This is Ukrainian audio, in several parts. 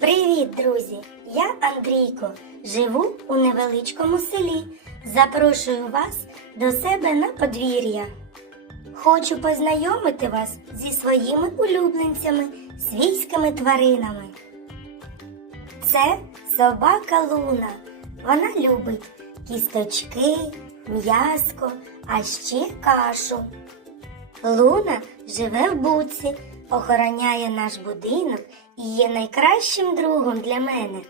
Привіт, друзі! Я Андрійко. Живу у невеличкому селі. Запрошую вас до себе на подвір'я. Хочу познайомити вас зі своїми улюбленцями, свійськими тваринами. Це собака Луна. Вона любить кісточки, м'яско, а ще кашу. Луна живе в буці, охороняє наш будинок і є найкращим другом для мене.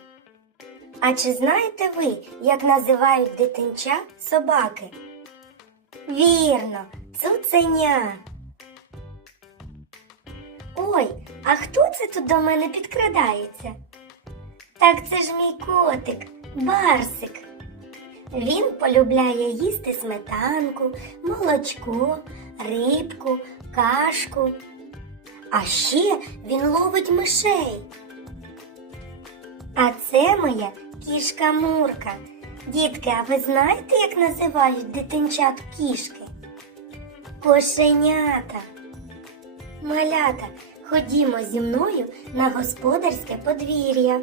А чи знаєте ви, як називають дитинча собаки? Вірно, цуценя. Ой, а хто це тут до мене підкрадається? Так це ж мій котик, Барсик. Він полюбляє їсти сметанку, молочко, рибку, кашку. А ще він ловить мишей. А це моя кішка Мурка. Дітки, а ви знаєте, як називають дитинчат кішки? Кошенята. Малята, ходімо зі мною на господарське подвір'я.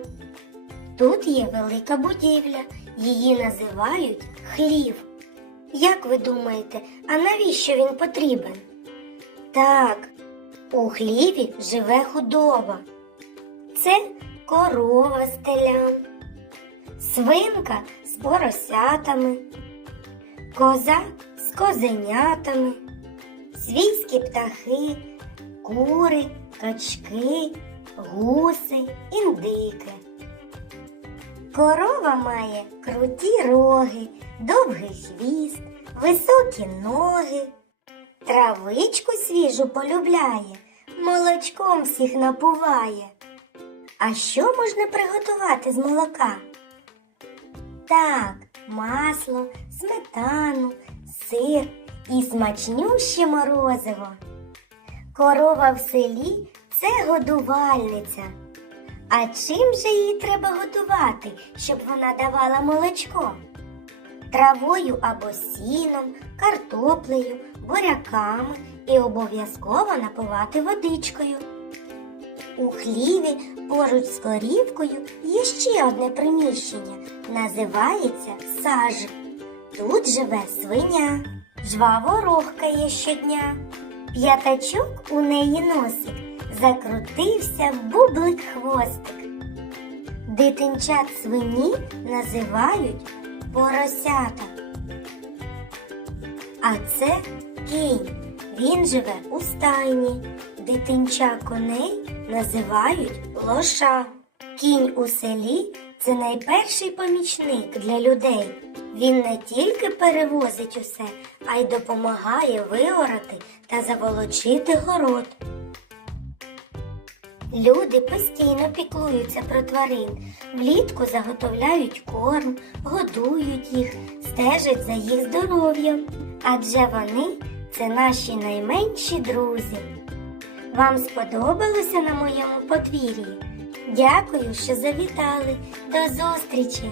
Тут є велика будівля, її називають хлів. Як ви думаєте, а навіщо він потрібен? Так, у хліві живе худоба. Це корова з телям, свинка з поросятами, коза з козенятами, свійські птахи, кури, качки, гуси, індики. Корова має круті роги, довгий хвіст, високі ноги. Травичку свіжу полюбляє, молочком всіх напуває. А що можна приготувати з молока? Так, масло, сметану, сир і смачнюще морозиво. Корова в селі це годувальниця. А чим же її треба годувати, щоб вона давала молочко? Травою або сіном, картоплею, буряками і обов'язково напивати водичкою. У хліві поруч з корівкою є ще одне приміщення, називається саж. Тут живе свиня, жваво рохкає щодня. П'ятачок у неї носик, закрутився бублик хвостик. Дитинчат свині називають поросята. А це кінь. Він живе у стайні. Дитинча коней називають лоша. Кінь у селі це найперший помічник для людей. Він не тільки перевозить усе, а й допомагає виорати та заволочити город. Люди постійно піклуються про тварин, влітку заготовляють корм, годують їх, стежать за їх здоров'ям, адже вони це наші найменші друзі. Вам сподобалося на моєму подвір'ї? Дякую, що завітали. До зустрічі!